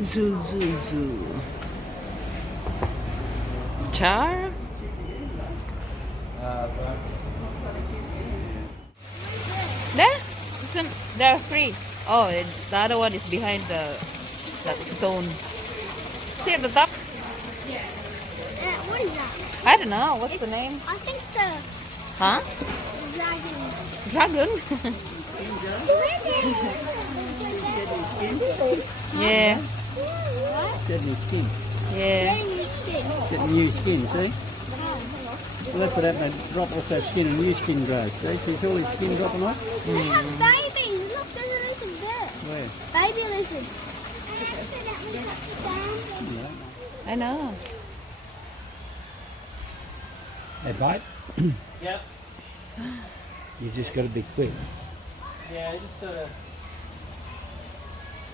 Zoo, zoo, zoo. Char? There? There are three. Oh, the other one is behind that stone. See at the top? What is that? I don't know. What's the name? I think it's a Huh? dragon. Dragon? Yeah. Get new skin. Yeah. Get new skin, see? Well, that's what happened. They drop off that skin and new skin grows. See? See all his skin dropping off? They have babies. Look, there's a lizard there. Where? Baby lizard. I know. They bite? Yep. You just got to be quick. Yeah, just sort of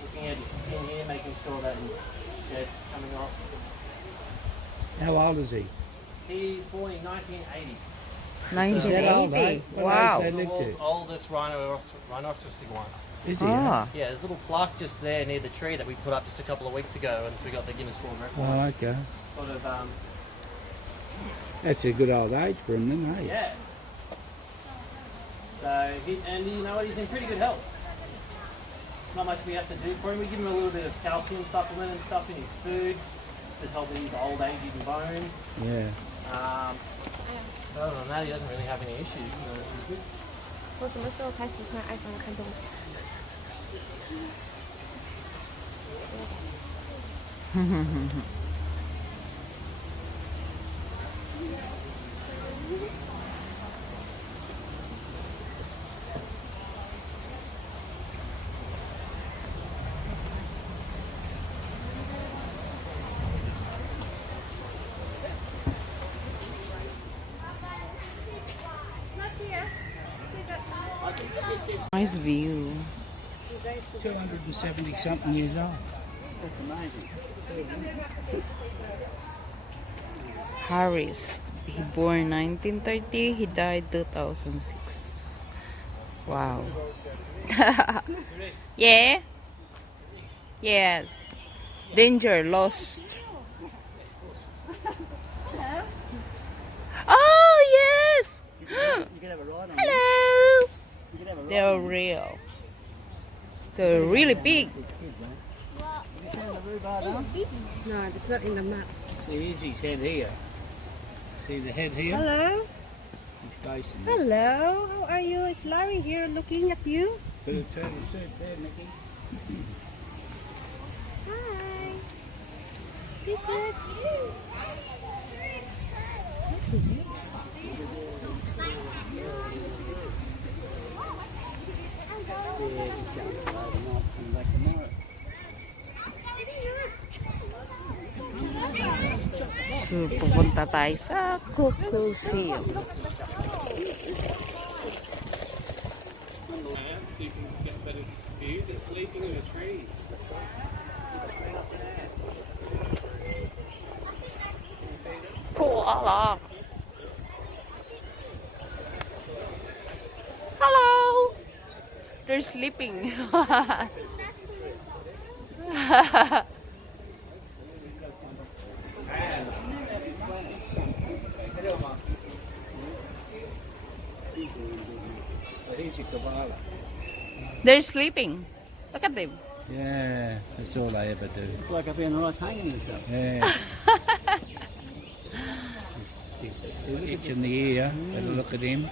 looking at his skin here, making sure that his shed's coming off. How old is he? He's born in 1980. 1980. What Wow. age they The live world's to? oldest rhinoceros iguana. Is he? Ah. Yeah, there's a little plaque just there near the tree that we put up just a couple of weeks ago, and so we got the Guinness World Record. Oh, okay. Sort of, That's a good old age for him then, hey? yeah. So, you know what, he's in pretty good health. Not much we have to do for him. We give him a little bit of calcium supplement and stuff in his food to help with his old aging bones. Yeah. Other than that, he doesn't really have any issues. So he's good. 从什么时候开始突然爱上了看动物？ Nice view. 270 something years old. That's amazing. Harris. He born 1930. He died 2006. Wow. Yeah. Yes. Danger. Lost. Oh yes. You can have a ride on Hello. You can have a ride. They're real. They're really big. Have you seen the rhubarb arm? No, it's not in the map. See, here's his head here. See the head here? Hello? His face in there. Hello, how are you? It's Larry here looking at you. Put a turtle suit there, Mickey. Hi. Be good. Yeah, he's going to load him up and back tomorrow. So, pupunta tayo sa Kukusil. So you can get a better view. They're sleeping in the trees. Koala. Hello. They're sleeping. Here's your koala. They're sleeping. Look at them. Yeah, that's all they ever do. Like I've been right hanging and stuff. Yeah. He's itching the ear. Have a look at him.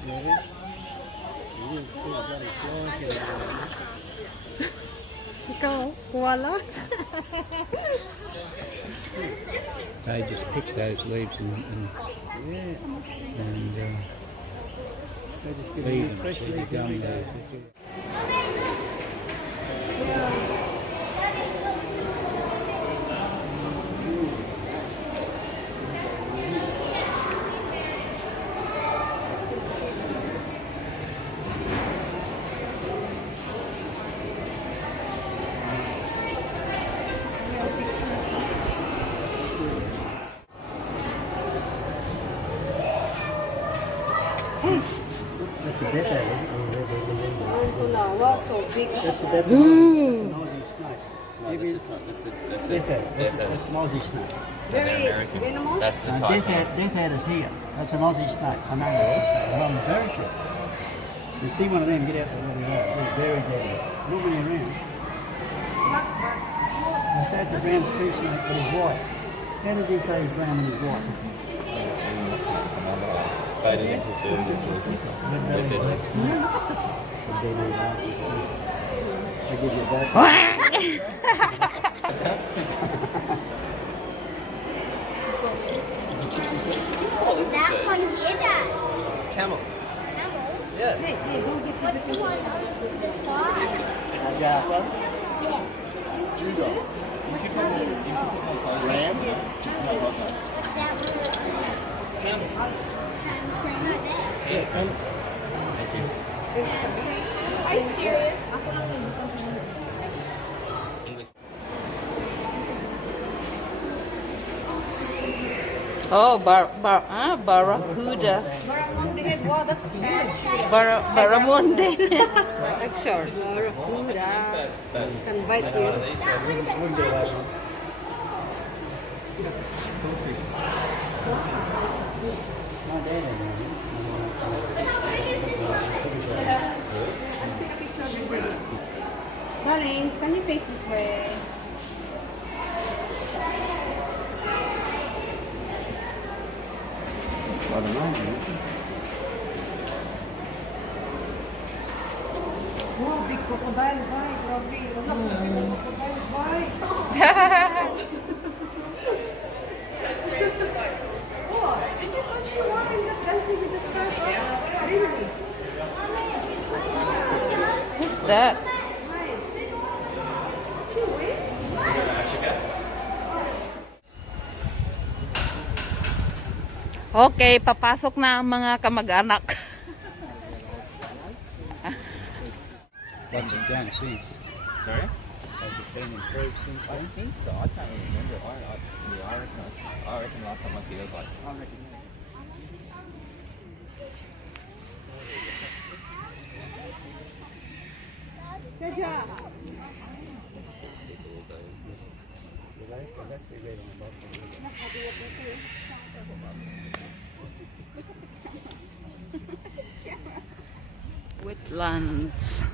Ikaw, koala? They just pick those leaves and They just give feed them them. fresh So leaves the every gum day. goes. That's all. That's a better, is it? Wow, so big. That's a better. That's an Aussie snake. maybe. Death head. That's an Aussie snake. Very venomous. That's the Death type. head is here. That's an Aussie snake. I know that, but I'm very sure. You see one of them, get out the bloody way. They're very deadly. Not many around. They say it's a brown tree snake, but he's white. How did you say he's brown and he's white? Faded into services. Red belly black. The deadly darkness. They give you that. That one here, Dad. Camel. Camel. Yeah. What's the one on the side? Jasper. Yeah. Judo. You should put my ram. No, not that. What's that one? Camel. Right there. Yeah, camel. Thank you. Are you serious? Oh, barracuda. Barramundi head. Wow, that's huge. Barramundi. Picture. Barracuda. Can bite you. My dad had one. Darling, can you face this way? I don't know. Wow, big crocodile bite, Robbie. Crocodile bite. Oh, it is what she wanted, that dancing with the stars. Really? What's that? Okay, papasok na ang mga kamag-anak. Lots of down since. Sorry? Has it been improved since I then? think so. I can't really remember. I reckon last time I see it was like. I reckon. Good job. That's the red on the bottom. Wetlands.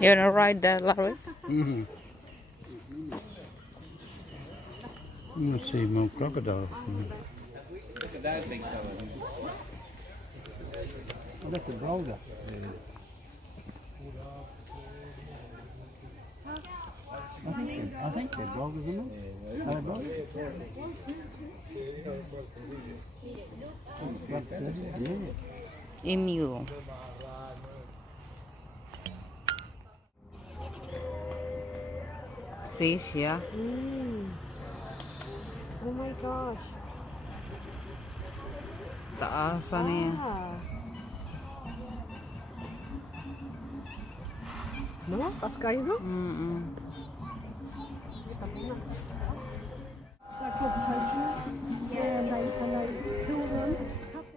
You wanna ride that, Larry? Mm-hmm. Let's see more crocodile. Oh, that's a brolga. I think they're brolgas, isn't it? Are they brolgas? Yeah. Emu. See, yeah. Oh my gosh. Taasan niya. Malakas kayo, no?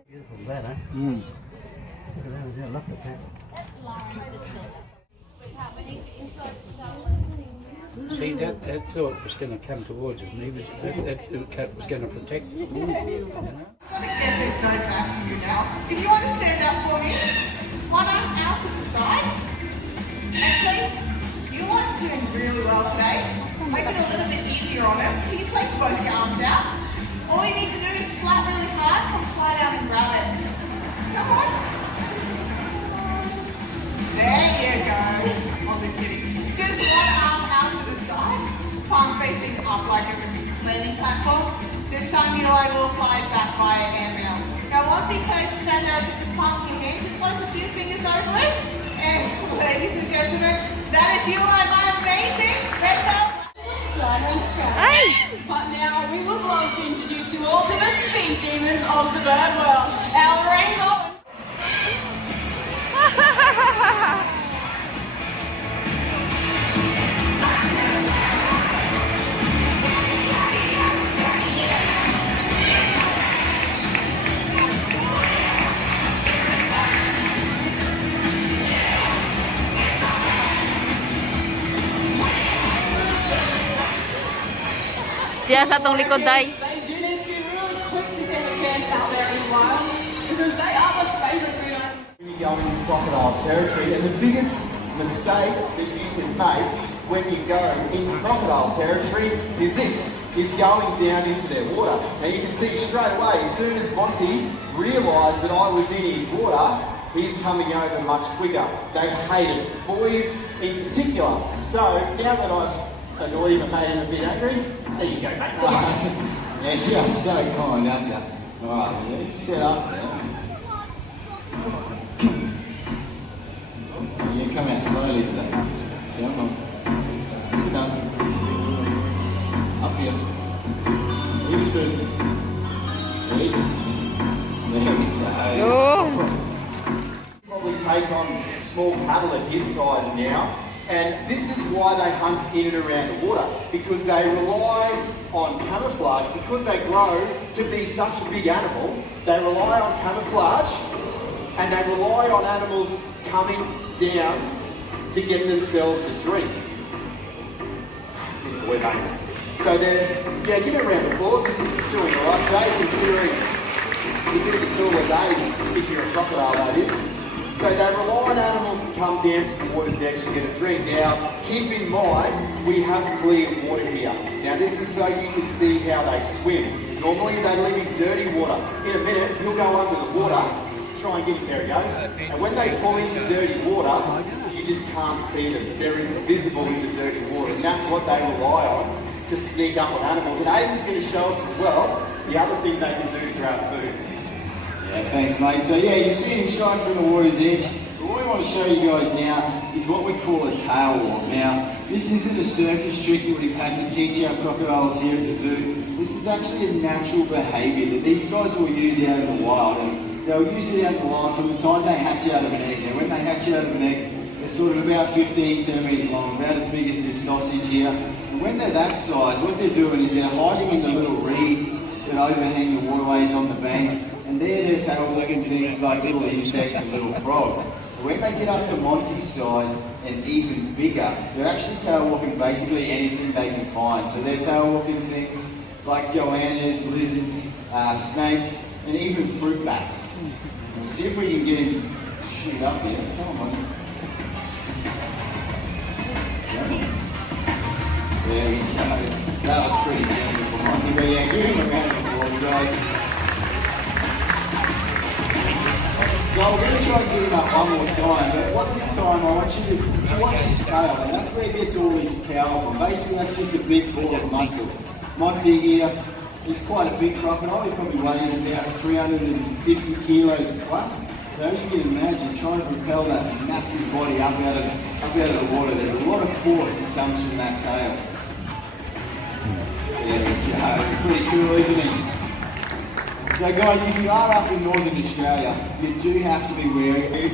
Beautiful that, eh? Look at that, yeah, look at that. See, that thought was going to come towards us, and that cat was going to protect it. You know? Get this side back to you now. If you want to stand up for me, one arm out to the side. Actually, you want to doing really well today. Make it a little bit easier on him. Can you place both your arms out? All you need to do is flap really hard, come fly down and grab it. Come on. There you go. I'm just kidding. Just one arm out to the side, palm facing up like a landing platform. This time your eye will fly back via airmail. Now once he places that down, just palm your hand, just place a few fingers over it. And ladies and gentlemen, that is you and my amazing Red But now we would love to introduce you all to the speed demons of the bird world, our rainbow. Diyan sa atong likod, Day. They do need to be really quick to stand a chance out there in the wild because they are the favourite food animal. You go into crocodile territory, and the biggest mistake that you can make when you go into crocodile territory is this, is going down into their water. Now you can see straight away, as soon as Monty realised that I was in his water, he's coming over much quicker. They hate it, boys in particular. So now that I've annoyed him and made him a bit angry, there you go, mate. Yeah, you're so kind, aren't you? Alright, yeah, set up there. Yeah, come out slowly today. Come on. Good enough. Up here. Really soon. There you go. Probably take on small cattle at his size now, and this is why they hunt in and around the water, because they rely on camouflage. Because they grow to be such a big animal, they rely on camouflage, and they rely on animals coming down to get themselves a drink. So they're, yeah, give it a round of applause. This is doing all right today, considering it's a bit of a cooler day if you're a crocodile, that is. So they rely on animals to come down to the water's edge to get a drink. Now, keep in mind, we have clear water here. Now, this is so you can see how they swim. Normally, they live in dirty water. In a minute, he'll go under the water. Try and get him, there he goes. And when they fall into dirty water, you just can't see them. They're invisible in the dirty water. And that's what they rely on to sneak up on animals. And Aiden's going to show us as well the other thing they can do to grab food. Yeah, thanks, mate. So yeah, you've seen him straight from the water's edge. But what we want to show you guys now is what we call a tail walk. Now, this isn't a circus trick that we've had to teach our crocodiles here at the zoo. This is actually a natural behaviour that these guys will use out in the wild. And they'll use it out in the wild from the time they hatch out of an egg. Now, when they hatch out of an egg, they're sort of about 15 centimetres long, about as big as this sausage here. And when they're that size, what they're doing is they're hiding in the little reeds that overhang the waterways on the bank. And they're tail walking things like little insects and little frogs. But when they get up to Monty's size and even bigger, they're actually tail walking basically anything they can find. So they're tail walking things like goannas, lizards, snakes, and even fruit bats. We'll see if we can get him to shoot up here. Come on. There we go. That was pretty gentle for Monty. But yeah, give him a round of applause, guys. So we're going to try and get him up one more time, but what this time I want you to watch his tail, and that's where he gets all his power from. Basically, that's just a big ball of muscle. Monty here, he's quite a big crocodile. He probably weighs about 350 kilos plus. So as you can imagine, trying to propel that massive body up out of the water, there's a lot of force that comes from that tail. There we go. Pretty cool, isn't it? So guys, if you are up in Northern Australia, you do have to be wary.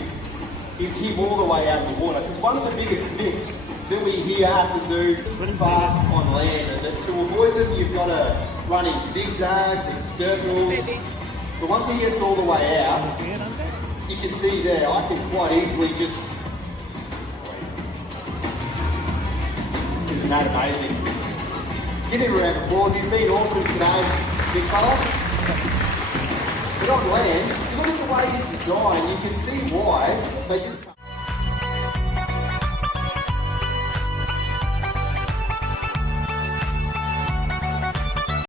Is him all the way out of the water? Because one of the biggest myths that we hear at the zoo fast on land, and that to avoid them you've got to run in zigzags and circles. But once he gets all the way out, you can see there, I can quite easily just... Isn't that amazing? Give him a round of applause. He's been awesome today, big fella. But on land, you look at the way he's designed, you can see why they just